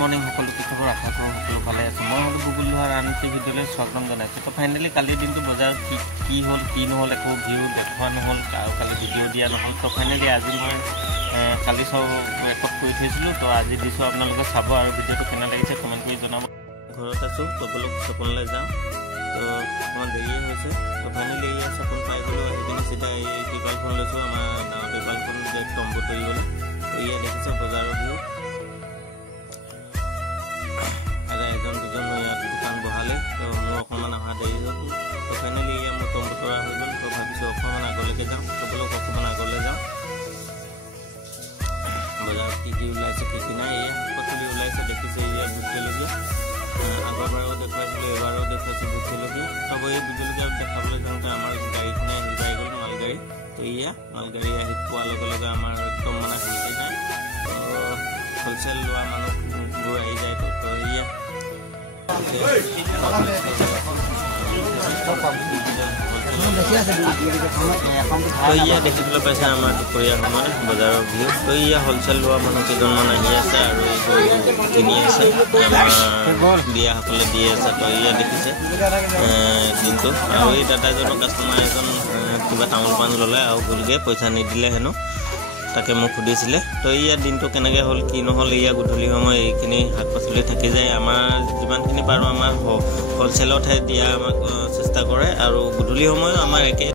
Morning সকলো কৃষকৰ আশা কৰোঁ সকলো ভালে আছে। মই হ'লো গুগল লোহাৰ আন এটি ভিডিঅ'লৈ স্বাগতম জনাইছোঁ। তো ফাইনেলি কালিৰ দিনটো বজাৰত কি হ'ল কি নহ'ল একো ভিউ দেখুওৱা নহ'ল আৰু কালি ভিডিঅ' দিয়া নহ'ল। তো ফাইনেলি আজি মই কালি চব ৰেকৰ্ড কৰি থৈছিলোঁ। তো আজি দিছোঁ, আপোনালোকে চাব আৰু ভিডিঅ'টো কেনে লাগিছে কমেণ্ট কৰি জনাব। ঘৰত আছোঁ, তো বলক চপনলৈ যাওঁ। তো অকণমান দেৰিয়ে হৈছে। তো ফাইনেলি এয়া চপন পাই গ'লোঁ। আহি কিনে চিধা এই টিপালখন লৈছোঁ, আমাৰ ডাঙৰ টিপালখন যে তম্বু তৰিবলৈ। তো এয়া দেখিছে বজাৰৰ ভিউ। এজন দুজন ইয়াত দোকান বহালে। তো মোৰ অকণমান অহা দেৰি হ'ল। তো ফাইনেলি এয়া মোৰ তম্বু তৰা হৈ গ'ল। তো ভাবিছোঁ অকণমান আগলৈকে যাওঁ। তো বলক অকণমান আগলৈ যাওঁ। বজাৰত কি ওলাইছে কি নাই, এয়া শাক পাচলি ওলাইছে দেখিছে। এয়া ভোট জলকীয়া, আগৰবাৰো দেখুৱাইছিলোঁ, এবাৰো দেখুৱাইছোঁ ভোট জলকীয়া। চব এই ভোট জলকীয়া দেখাবলৈ যাওঁতে আমাৰ গাড়ীখনে আহি পাই গ'ল, মালগাড়ী। তো এয়া মালগাড়ী আহি পোৱাৰ লগে লগে আমাৰ একদম মানে হৈ যায়। তো হ'লচেল লোৱা মানুহবোৰ আহি যায়। তো এয়া দেখিবলৈ পাইছে আমাৰ দুপৰীয়া সময়ত বজাৰৰ ভিউ। তো এয়া হ'লচেল লোৱা মানুহ কেইজনমান আহি আছে আৰু এইবোৰ কিনি আছে, আমাৰ দিয়াসকলে দি আছে। তো এয়া দেখিছে দিনটো। আৰু এই দাদাজনৰ কাষ্টমাৰ এজন কিবা তামোল পাণ ল'লে আৰু গ'লগৈ, পইচা নিদিলে হেনো, তাকে মোক সুধিছিলে। তো ইয়াৰ দিনটো কেনেকৈ হ'ল কি নহ'ল, ইয়াৰ গধূলি সময় এইখিনি শাক পাচলি থাকি যায়। আমাৰ যিমানখিনি পাৰোঁ আমাৰ হ'লচেলত দিয়া আমাক চেষ্টা কৰে, আৰু গধূলি সময়ো আমাৰ একে